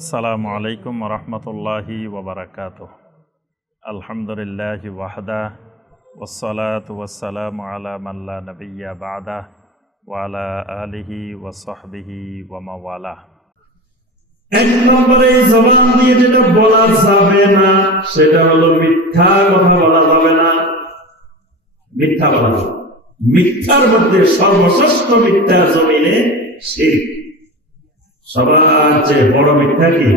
আসসালামু আলাইকুম রহমতুল্লাহি ওবরাকাত আলহামদুলিল্লাহ ওয়াহদা ওসলাত ওয়াসালাম আলা মাল্লা নবিয়া বাদা ওয়ালা আলিহি ওয়াসহবিহি ওয়ামাওয়ালা এক নম্বরে জবান দিয়ে যেটা বলা যাবে না, সেটা হলো মিথ্যা কথা বলা যাবে না। মিথ্যা বলা মিথ্যার মধ্যে সর্বশ্রেষ্ঠ মিথ্যা জমিনে শিরক। সবার চেয়ে বড় মিথ্যা কি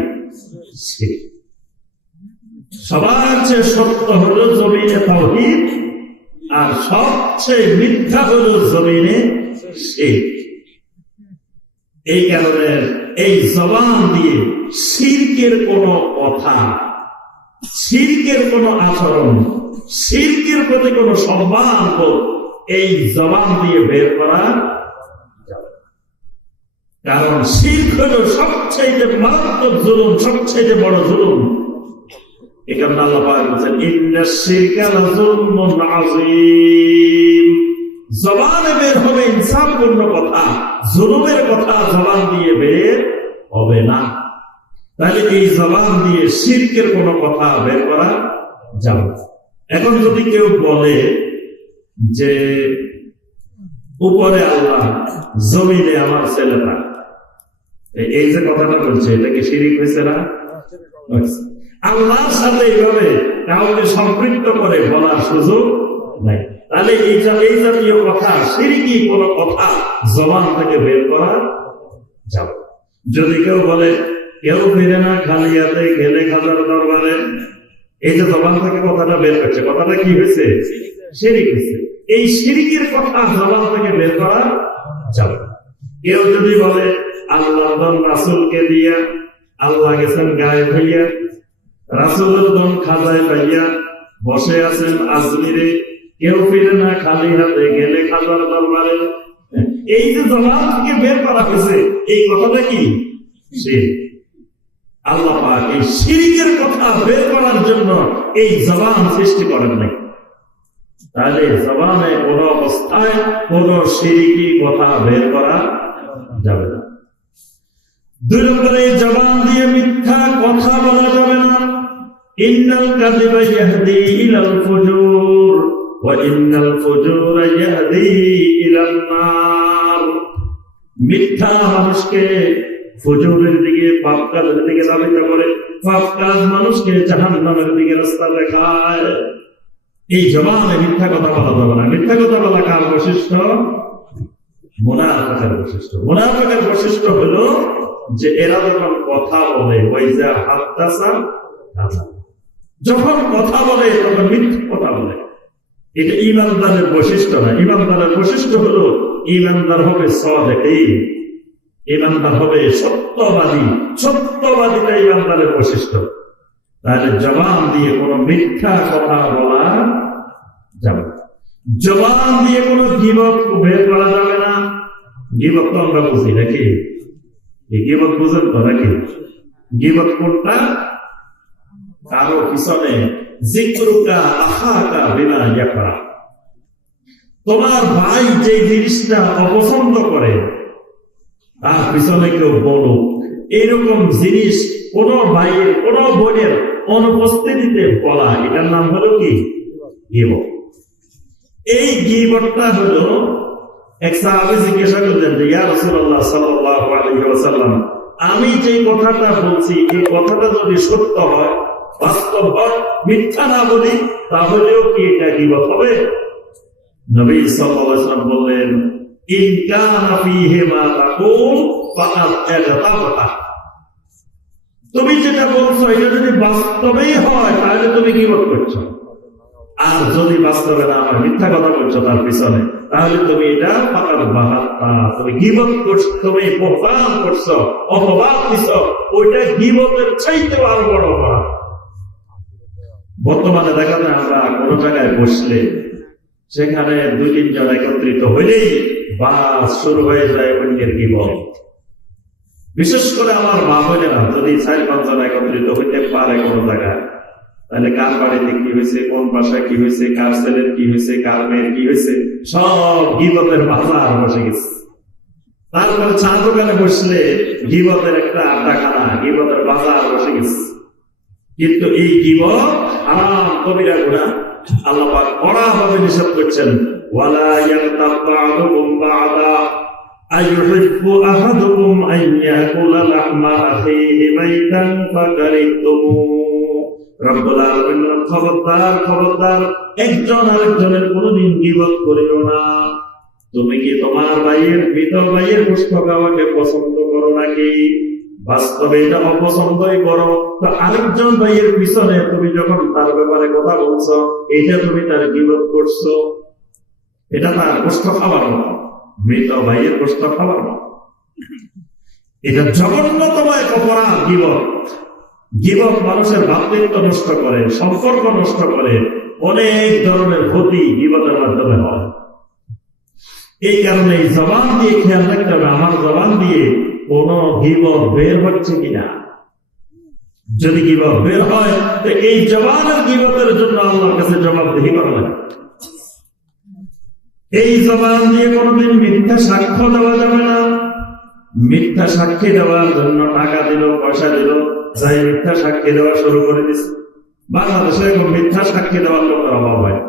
সবার চেয়ে সত্য হলো জমিনে তাওহীদ আর সবচেয়ে মিথ্যা হলো জমিনে এই কারণে এই জবান দিয়ে শিরকের কোন কথা, শিরকের কোন আচরণ, শিরকের প্রতি কোন সম্মান এই জবান দিয়ে বের করা। কারণ শির্ক হলো সবচেয়ে মারাত্মক জুলুম সবচেয়ে বড় জুলুম। এখানে আল্লাহ বলছেন, ইন্না শিরকা লাযুলমুন আযীম। জবানে বের হবে ইনসাফপূর্ণ কথা, জুলুমের কথা জবান দিয়ে বের হবে না। তাহলে এই জবান দিয়ে শিরকের কোনো কথা বের করা যাবে এখন যদি কেউ বলে যে, উপরে আল্লাহ, জমিনে আমার ছেলেরা এই- যে কথাটা বলছে, এটা কি শিরিক হয়েছে না? আল্লাহর সাথে এইভাবে কাউকে সম্পৃক্ত করে বলার সুযোগ নাই। তাহলে এই এই জাতীয় কথা সিরিকি কোন কথা জবান থেকে বের করা যাবে যদি কেউ বলে, কেউ ফিরে না খালি গেলে খাজার দরবারে, এই যে জবান থেকে কথাটা বের করছে, কথাটা কি হয়েছে? শিরিক হয়েছে। এই শিরিকের কথা জবান থেকে বের করা যাবে কেউ যদি বলে আল্লাহ রাসুলকে দিয়া, আল্লাহ গেছেন গায়ে হইয়া। রাসুলের দন খাজায় পাইয়া বসে আছেন আজমিরে। কেউ ফিরে না খালি হাতে গেলে খাজার দরবারে। এই যে থেকে বের করা হয়েছে, এই কথাটা কি? শিরিক। আল্লাহ পাক এই শিরিকের কথা বের করার জন্য এই জবান সৃষ্টি করেন নাই। তাহলে জবানে কোন অবস্থায় কোন সিরিকি কথা বের করা যাবে না। দুই নম্বরে জবান দিয়ে মিথ্যা কথা বলা যাবে না। ইন্নাল কাযিবা ইয়াহদি ইলাল ফুজুর, ওয়া ইন্নাল ফুজুরা ইয়াহদি ইলান নার। মিথ্যা মানুষকে ফুজুরের দিকে পাপ কাজের দিকে ধাবিত করে পাপ কাজ মানুষকে জাহান্নামের দিকে রাস্তা দেখায়। এই জবানে মিথ্যা কথা বলা যাবে না। মিথ্যা কথা বলা কার বৈশিষ্ট্য? মোনাফেকের বৈশিষ্ট্য। মোনাফেকের বৈশিষ্ট্য হলো যে এরা যখন কথা বলে ওইজা হাত্তাসা। যখন কথা বলে, তখন মিথ্যা কথা বলে। এটা ইমানদারের বৈশিষ্ট্য না। ইমানদারের বৈশিষ্ট্য হলো, ইমানদার হবে সদেকি ইমানদার হবে সত্যবাদী। সত্যবাদীটা ইমানদারের বৈশিষ্ট্য। তাহলে জবান দিয়ে কোনো মিথ্যা কথা বলা যাবে জবান দিয়ে কোনো গিবত বের করা যাবে না। গিবত তো আমরা বুঝি, নাকি? গিবত নাকি? কোনটা? কারও পিছনে জিক্রুকা আহাকা বিনা ইয়া করা তোমার ভাই যে জিনিসটা অপছন্দ করে, তার পিছনে কেউ বলো, এরকম জিনিস কোন ভাইয়ের, কোন বোনের অনুপস্থিতিতে বলা, এটার নাম হলো কি? গিবত। এই গিবতটা হলো এক সাহাবী জিজ্ঞাসা করলেন যে, ইয়া আমি যে কথাটা বলছি, এই কথাটা যদি সত্য হয়, বাস্তব হয়, মিথ্যা না বলি, তাহলেও কি এটা গিবত হবে? নবী আলাইহি বললেন তুমি যেটা বলছো, এটা যদি বাস্তবেই হয়, তাহলে তুমি গিবত করছ। আর যদি বাস্তবে না হয় মিথ্যা কথা বলছো তার পিছনে, তাহলে তুমি এটা ফাঁকার বাহাত্তা তুমি গিবত করছ, তুমি প্রদান করছ, অপবাদ দিছ, ওইটা গিবতের চাইতে আরও বড় অপরাধ বর্তমানে দেখা যায় আমরা কোন জায়গায় বসলে, সেখানে দুই তিনজন একত্রিত হইলেই বাস শুরু হয়ে যায় অন্যের গিবত। বিশেষ করে আমার মা বোনেরা যদি চার পাঁচজন একত্রিত হইতে পারে কোনো জায়গায় তাহলে কার বাড়িতে কি হয়েছে, কোন বাসায় কি হয়েছে, কার ছেলের কি হয়েছে, কার মেয়ের কি হয়েছে, সব গিবতের বাজার বসে গেছে। তারপরে চা দোকানে বসলে গিবতের একটা আড্ডাখানা গিবতের বাজার বসে গেছে। কিন্তু এই গিবত হারাম কবিরা গুণা, আল্লাহ কড়া ভাবে নিষেধ করছেন, ওয়ালা ইয়াগতাব বা'দুকুম বা'দা, আইয়ুহিব্বু আহাদুকুম আন ইয়াকুলা লাহমা আখিহি মাইতান ফাকারিহতুমু খবরদার খবরদার, একজন আরেকজনের কোনোদিন গিবত করিও না। তুমি কি তোমার ভাইয়ের ভাইয়ের পুষ্প খাওয়াকে পছন্দ করো নাকি? বাস্তবে এটা অপছন্দই করো। তো আরেকজন ভাইয়ের পিছনে তুমি যখন তার ব্যাপারে কথা বলছো, এটা তুমি তার বিরোধ করছ। এটা তার কষ্ট খাবার মতো। মৃত ভাইয়ের কষ্ট খাবার মতো। এটা জঘন্যতম এক অপরাধ গিবত গিবত মানুষের ভাতৃত্ব নষ্ট করে, সম্পর্ক নষ্ট করে, অনেক ধরনের ক্ষতি গিবতের মাধ্যমে হয়। এই কারণে জবান দিয়ে খেয়াল রাখতে হবে, আমার জবান দিয়ে কোন গিবত বের হচ্ছে কিনা। যদি গিবত বের হয়, তো এই জবানের গিবতের জন্য আল্লাহর কাছে জবাবদিহি করা এই জবান দিয়ে কোনোদিন মিথ্যা সাক্ষ্য দেওয়া যাবে না। মিথ্যা সাক্ষী দেওয়ার জন্য টাকা দিল, পয়সা দিল যাই মিথ্যা সাক্ষী দেওয়া শুরু করে দিছে। বাংলাদেশে এখন মিথ্যা সাক্ষী দেওয়ার লোকের অভাব হয়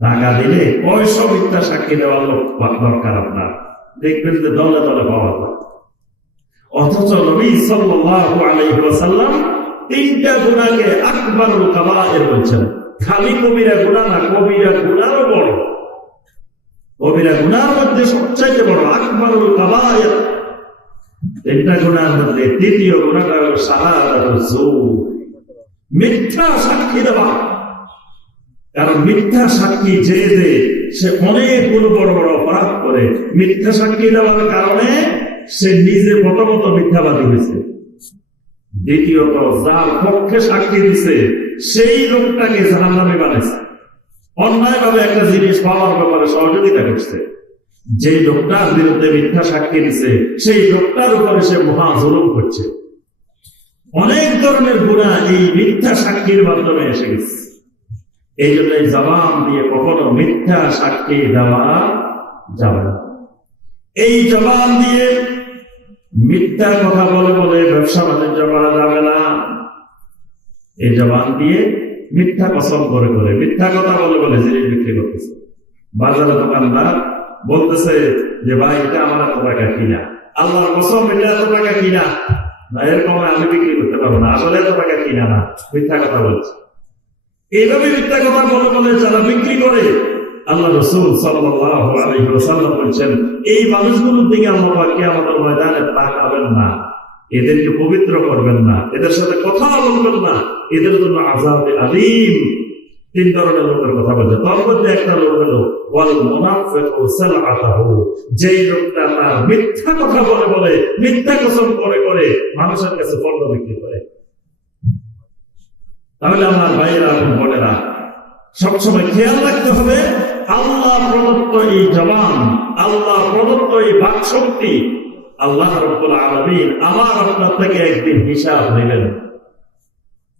টাকা দিলে পয়সা মিথ্যা সাক্ষী দেওয়ার লোক দরকার আপনার। দেখবেন যে দলে দলে পাওয়া যায়। অথচ নবী সাল্লাল্লাহু আলাইহি ওয়াসাল্লাম তিনটা গুনাহকে আকবারুল কাবায়ের বলছেন। খালি কবিরা গুনাহ না, কবিরা গুনাহও বড়। কবিরা গুনার মধ্যে সবচাইতে বড় আকবরুল কাবায়ের তিনটা মিথ্যা সাক্ষী দেওয়া। কারণ মিথ্যা সাক্ষী যে সে বড় বড় অপরাধ করে। মিথ্যা সাক্ষী দেওয়ার কারণে সে নিজে প্রথমত মিথ্যাবাদী হয়েছে। দ্বিতীয়ত, যার পক্ষে সাক্ষী দিছে, সেই লোকটাকে জাহান্নামে বানাইছে। অন্যায়ভাবে একটা জিনিস পাওয়ার ব্যাপারে সহযোগিতা করছে। যে লোকটার বিরুদ্ধে মিথ্যা সাক্ষী দিছে, সেই লোকটার উপরে সে মহা জুলুম করছে। অনেক ধরনের গুণা এই মিথ্যা সাক্ষীর মাধ্যমে এসে গেছে। এই জন্য জবান দিয়ে কখনো মিথ্যা সাক্ষী দেওয়া যাবে না। এই জবান দিয়ে মিথ্যা কথা বলে বলে ব্যবসা বাণিজ্য করা যাবে না। এই জবান দিয়ে মিথ্যা কসম করে করে, মিথ্যা কথা বলে বলে জিনিস বিক্রি করতেছে। বাজারে দোকানদার বলতেছে যে, ভাই, এটা আমার এত টাকা কিনা? আল্লাহর কসম, এটা এত টাকা কিনা? এরকম আমি বিক্রি করতে পারব না। আসলে এত টাকা কিনা না, মিথ্যা কথা বলছে। এইভাবে মিথ্যা কথা বলে বলে যারা বিক্রি করে, আল্লাহ রসুল ওয়াসাল্লাম বলছেন, এই মানুষগুলোর দিকে আল্লাহ পাক কিয়ামতের ময়দানে তাকাবেন না। এদেরকে পবিত্র করবেন না। এদের সাথে কথা বলবেন না। এদের জন্য আজাবে আলিম। তিন ধরনের লোকের কথা বলছে। তার মধ্যে একটা লোক হলো যেই লোকটা তার মিথ্যা কথা বলে বলে, মিথ্যা কসম করে করে মানুষের কাছে পণ্য বিক্রি করে। তাহলে আমার ভাইয়েরা এবং বোনেরা, সবসময় খেয়াল রাখতে হবে, আল্লাহ প্রদত্ত এই জবান, আল্লাহ প্রদত্ত এই বাক শক্তি আল্লাহ রব্বুল আলামিন আমার আপনার থেকে একদিন হিসাব নেবেন।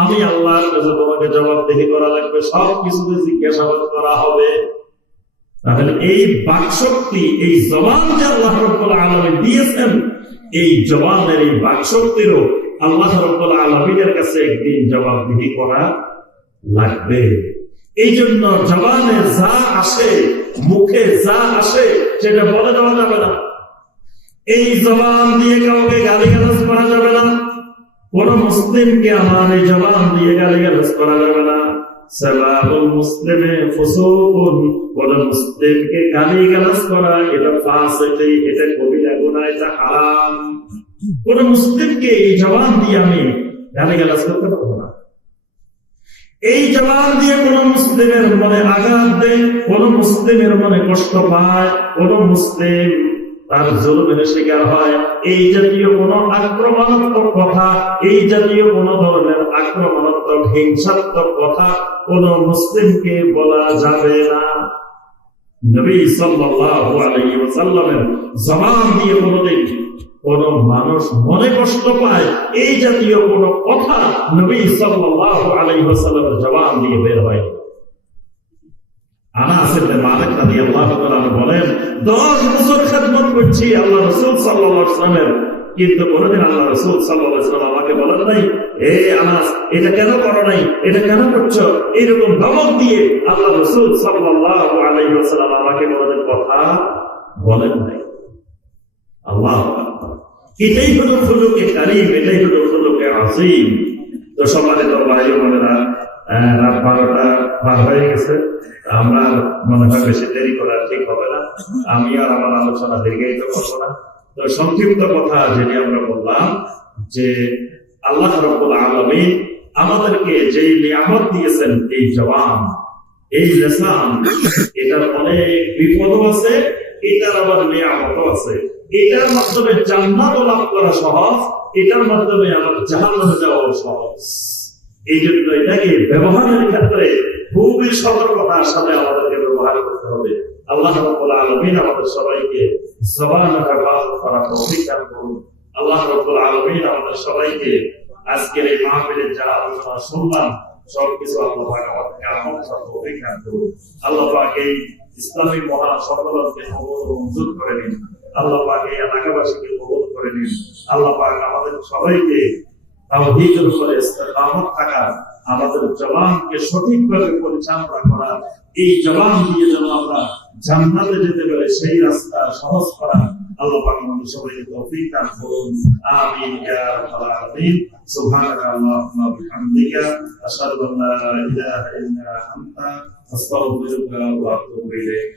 আমি আল্লাহর কাছে তোমাকে জবাবদিহি করা লাগবে সব কিছুতে জিজ্ঞাসাবাদ করা হবে। তাহলে এই বাক শক্তি এই জবান যে আল্লাহ রব্বুল আলমী দিয়েছেন, এই জবানের এই বাক শক্তিরও আল্লাহ রব্বুল আলমীদের কাছে একদিন জবাবদিহি করা লাগবে। এই জন্য জবানে যা আসে, মুখে যা আসে, সেটা বলে দেওয়া যাবে না। এই জবান দিয়ে কাউকে গালি গালাজ করা যাবে না। কোন মুসলিমকে আমার এই দিয়ে গালি গালাজ করা যাবে না। মুসলিমকে মুসলিমকে এই জবান দিয়ে আমি না। এই জবান দিয়ে কোন মুসলিমের মনে আঘাত দেয়, কোন মুসলিমের মনে কষ্ট পায়, কোন মুসলিম তার জুলুমের শিকার হয়। এই জাতীয় কোন আক্রমণাত্মক কথা, এই জাতীয় কোন ধরনের আক্রমণাত্মক, হিংসাত্মক কথা কোন মুসলিমকে বলা যাবে না। নবী সাল্লাল্লাহু আলাইহি ওয়াসাল্লামের জবান দিয়ে কোনদিন কোন মানুষ মনে কষ্ট পায়, এই জাতীয় কোন কথা নবী সাল্লাল্লাহু আলাইহি ওয়াসাল্লামের জবান দিয়ে বের হয় আনাস ইবনে মালিক রাদিয়াল্লাহু বলেন 10 বছর খেদমত করছি আল্লাহ রাসূল সাল্লাল্লাহু আলাইহি কিন্তু কোনদিন আল্লাহ রাসূল সাল্লাল্লাহু আমাকে বলেন নাই আনাস, এটা কেন করো নাই? এটা কেন করছ? এরকম ধমক দিয়ে আল্লাহ রাসূল সাল্লাল্লাহু আলাইহি ওয়াসাল্লাম আমাকে কোনদিন কথা বলেন আল্লাহ এটাই হলো ফুলুকে কারিম, এটাই হলো ফুলুকে আসিম তো সম্মানিত ভাই ও বোনেরা রাত বারোটা পার হয়ে গেছে। আমরা মনে হয় বেশি দেরি করা ঠিক হবে না। আমি আর আমার আলোচনা দীর্ঘায়িত করব না। তো সংক্ষিপ্ত কথা যেটি আমরা বললাম যে আল্লাহ রব্বুল আলমী আমাদেরকে যে নিয়ামত দিয়েছেন, এই জবান, এই লেসান, এটার অনেক বিপদও আছে, এটার আবার নিয়ামতও আছে। এটার মাধ্যমে জান্নাত লাভ করা সহজ, এটার মাধ্যমে আমার জাহান্নামে যাওয়া সহজ। এই জন্য এটাকে ব্যবহারের ক্ষেত্রে খুবই সতর্কতার সাথে আমাদেরকে ব্যবহার করতে হবে। আল্লাহ রাব্বুল আলামিন আমাদের সবাইকে জবান হেফাজত করা তৌফিক করুন। আল্লাহ রাব্বুল আলামিন আমাদের সবাইকে আজকের এই মাহফিলে যা আলোচনা শুনলাম, সবকিছু আল্লাহ পাক আমাদেরকে করার দান করুন। আল্লাহ পাক এই ও মঞ্জুর করে নিন। আল্লাহ পাক এই এলাকাবাসীকে করে নিন। আল্লাহ পাক আমাদের সবাইকে তাওহীদের উপরে ইস্তেকামত থাকা আমাদের জবানকে সঠিকভাবে পরিচালনা করা, এই জবান দিয়ে যেন আমরা জান্নাতে যেতে পারি, সেই রাস্তা সহজ করা, আল্লাহ পাক আমাদের সবাইকে তৌফিক দান করুন। আমিন, ইয়া রাব্বাল আলামিন। বিহামদিকা, আশহাদু ইলাহা ইল্লা আনতা, আস্তাগফিরুকা ওয়া আতুবু ইলাইক।